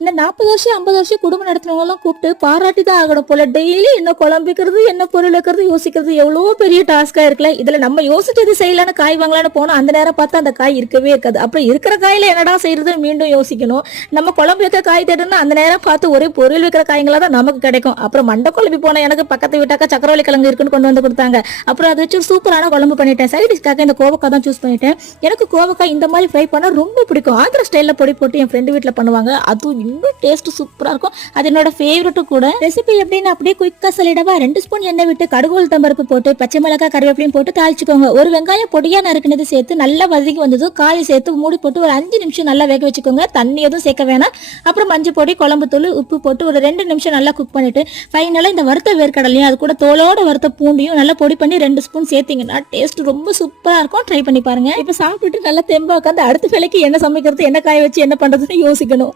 இந்த நாற்பது வருஷம் ஐம்பது வருஷம் குடும்பம் நடத்தினவங்க கூப்பிட்டு பாராட்டி தான் ஆகணும் போல. டெய்லி என்ன குழம்புக்கிறது என்ன பொருள் வைக்கிறது யோசிக்கிறது எவ்வளோ பெரிய டாஸ்க்காக இருக்குல்ல. இதில் நம்ம யோசிச்சது செய்யலான்னு காய் வாங்கலான்னு போனோம் அந்த நேரம் பார்த்தா அந்த காய் இருக்கவே இருக்காது. அப்புறம் இருக்கிற காயில் என்னடா செய்யறதுன்னு மீண்டும் யோசிக்கணும். நம்ம குழம்பு வைக்க காய் தேடணும் அந்த நேரம் பார்த்து ஒரே பொருள் வைக்கிற காய்களாக தான் நமக்கு கிடைக்கும். அப்புறம் மண்டை குழம்பு போன எனக்கு பக்கத்து வீட்டாக்கா சக்கரவள்ளி கிழங்கு இருக்குன்னு கொண்டு வந்து கொடுத்தாங்க. அப்புறம் அதை வச்சு சூப்பரான குழம்பு பண்ணிட்டேன். சைட் டிஷ்காக இந்த கோவக்காய் தான் சூஸ் பண்ணிட்டேன். எனக்கு கோவக்காய் இந்த மாதிரி ஃப்ரை பண்ணால் ரொம்ப பிடிக்கும். ஆந்திர ஸ்டைலில் பொடி போட்டு என் ஃப்ரெண்டு வீட்டில் பண்ணுவாங்க. அதுவும் ரொம்ப டேஸ்ட் சூப்பராக இருக்கும். அது என்னோட ஃபேவரட்டும் கூட. ரெசிபி எப்படின்னு அப்படியே குயிக்காக சொல்லிடவா? ரெண்டு ஸ்பூன் எண்ணெய் விட்டு கடுகு உளுத்தம்பருப்பு போட்டு பச்சை மிளகாய் கருவேப்பிலையும் போட்டு தாளிச்சுக்கோங்க. ஒரு வெங்காயம் பொடியாக நறுக்கினது சேர்த்து நல்லா வதக்கி வந்ததும் காய் சேர்த்து மூடி போட்டு ஒரு அஞ்சு நிமிஷம் நல்லா வேக வச்சுக்கோங்க. தண்ணி எதுவும் சேர்க்க வேணாம். அப்புறம் மஞ்சள் பொடி குழம்பு தூள் உப்பு போட்டு ஒரு ரெண்டு நிமிஷம் நல்லா குக் பண்ணிட்டு ஃபைனலாக இந்த வறுத்த வேர்க்கடலையும் அது கூட தோலோட வறுத்த பூண்டையும் நல்லா பொடி பண்ணி ரெண்டு ஸ்பூன் சேர்த்தீங்கன்னா டேஸ்ட் ரொம்ப சூப்பராக இருக்கும். ட்ரை பண்ணி பாருங்க. இப்போ சாப்பிட்டுட்டு நல்லா தெம்பா உட்காந்து அடுத்த வேலைக்கு என்ன சமைக்கிறது என்ன காய வச்சு என்ன பண்ணுறதுன்னு யோசிக்கணும்.